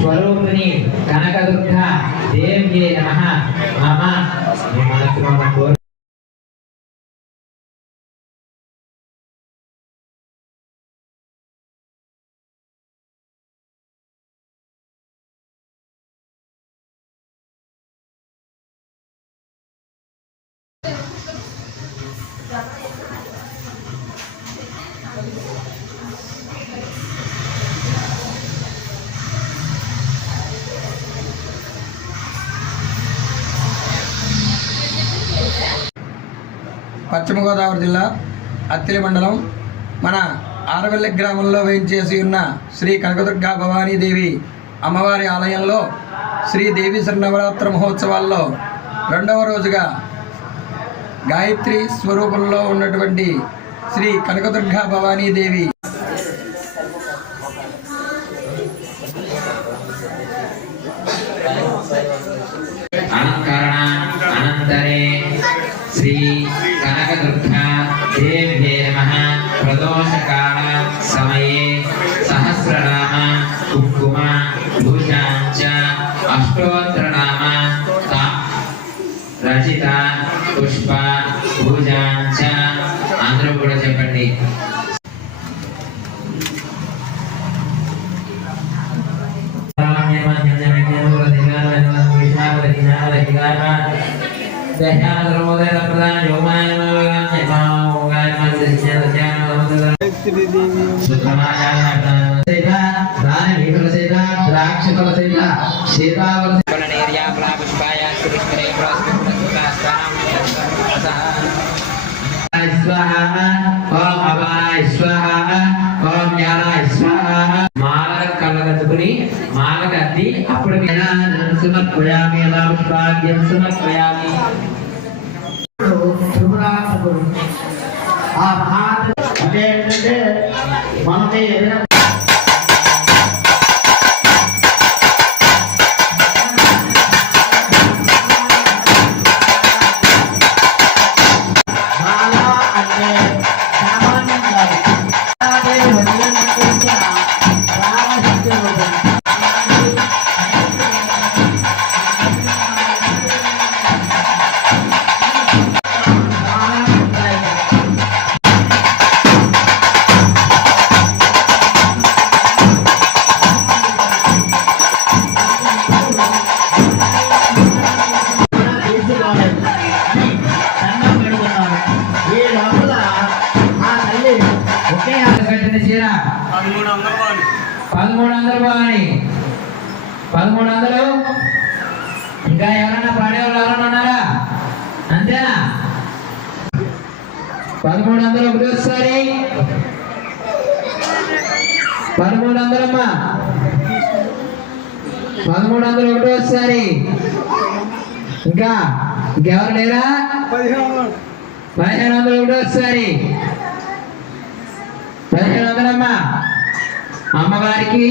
స్వరూపిణి కనకదుర్గ దేవ్యే నమ. మమ. పశ్చిమ గోదావరి జిల్లా అత్తిలి మండలం మన ఆరవెల్లి గ్రామంలో వేయించేసి ఉన్న శ్రీ కనకదుర్గా భవానీదేవి అమ్మవారి ఆలయంలో శ్రీ దేవి నవరాత్ర మహోత్సవాల్లో రెండవ రోజుగా గాయత్రి స్వరూపంలో ఉన్నటువంటి శ్రీ కనకదుర్గా భవానీదేవి అలంకరణ అనంతరే శ్రీ కనక రచిత పుష్ప పూజాంచ అందరూ కూడా చెప్పండి మాలకు కళ్ళగట్టుకుని మాలకు అద్ది అప్పుడు సమర్పయామి ఎలా పుష్పాద్యం అంటే మనకి ఏదైనా করবেন పదమూడు వందలు? ఇంకా ఎవరైనా పాడేవాళ్ళు ఎవరైనా ఉన్నారా? అంతేనా? పదమూడు వందలు ఒకటోసారి పదమూడు వందలమ్మా పదమూడు వందలు ఒకటోసారి ఇంకా ఇంకెవరు లేరా? పదిహేను వందలు. ఒకటోసారి పదిహేను వందలమ్మా అమ్మవారికి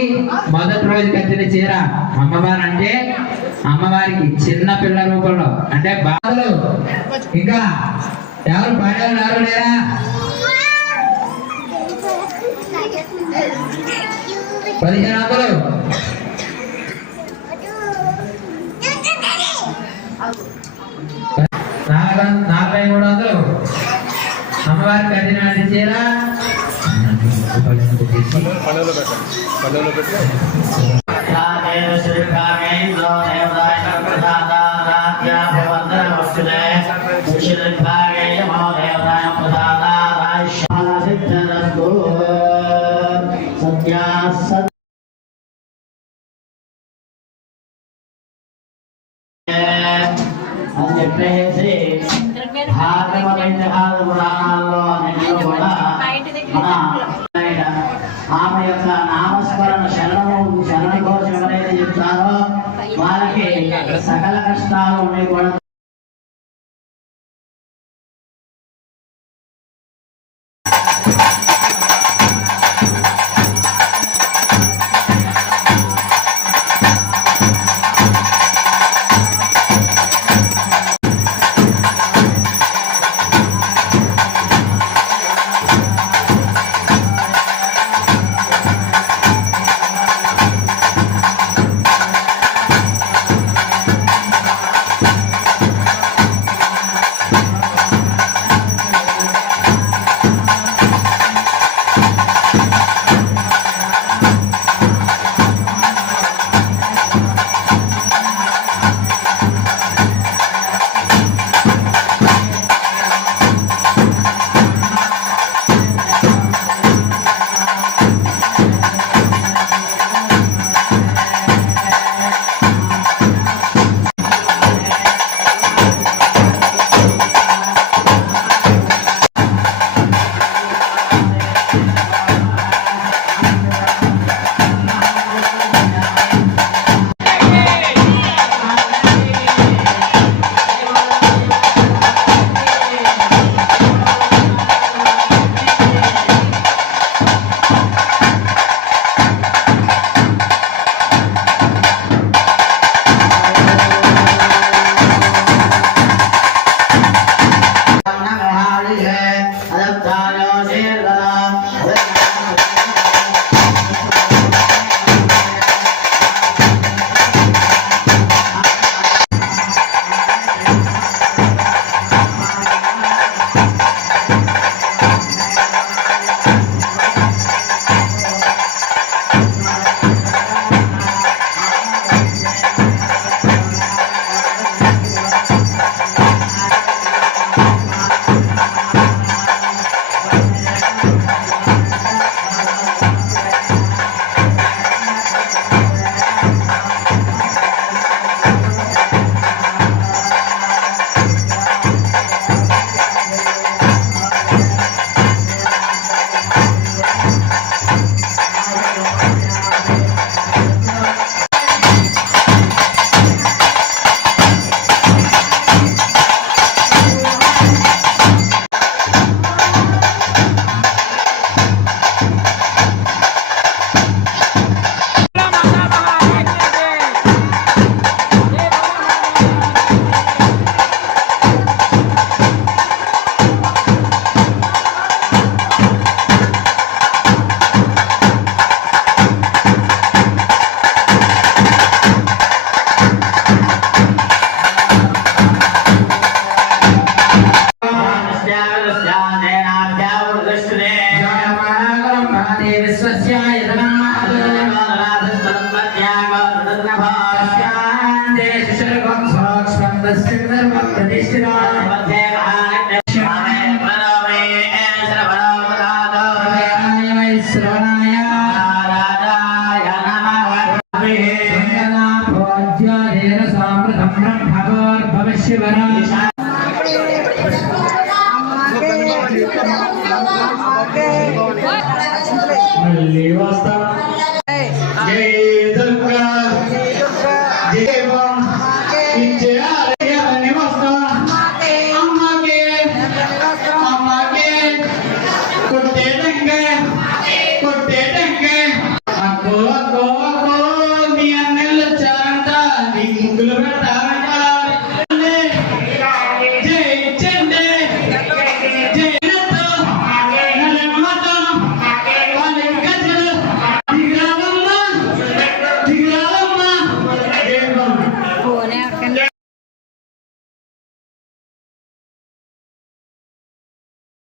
మొదటి రోజు కట్టిన చీర అమ్మవారు అంటే అమ్మవారికి చిన్న పిల్ల రూపంలో. అంటే బాధలు. ఇంకా ఎవరు పాడేవాళ్ళు ఎవరు లేరా? పదిహేను వందలు. నాలుగు నలభై మూడు వందలు. అమ్మవారికి కట్టిన చీర? పండుగలో పెట్టండి. పండుగలో పెట్టి భవంతరమస్తులే దక్షిణభాగే యమో దేవదాయ ప్రసాదారాయ అని చెప్పేసి వాళ్ళకి సకల కష్టాలు ఉన్నాయి కూడా अध्यायेन साम्प्रतं ब्रह्मगोर्भविष्यवरा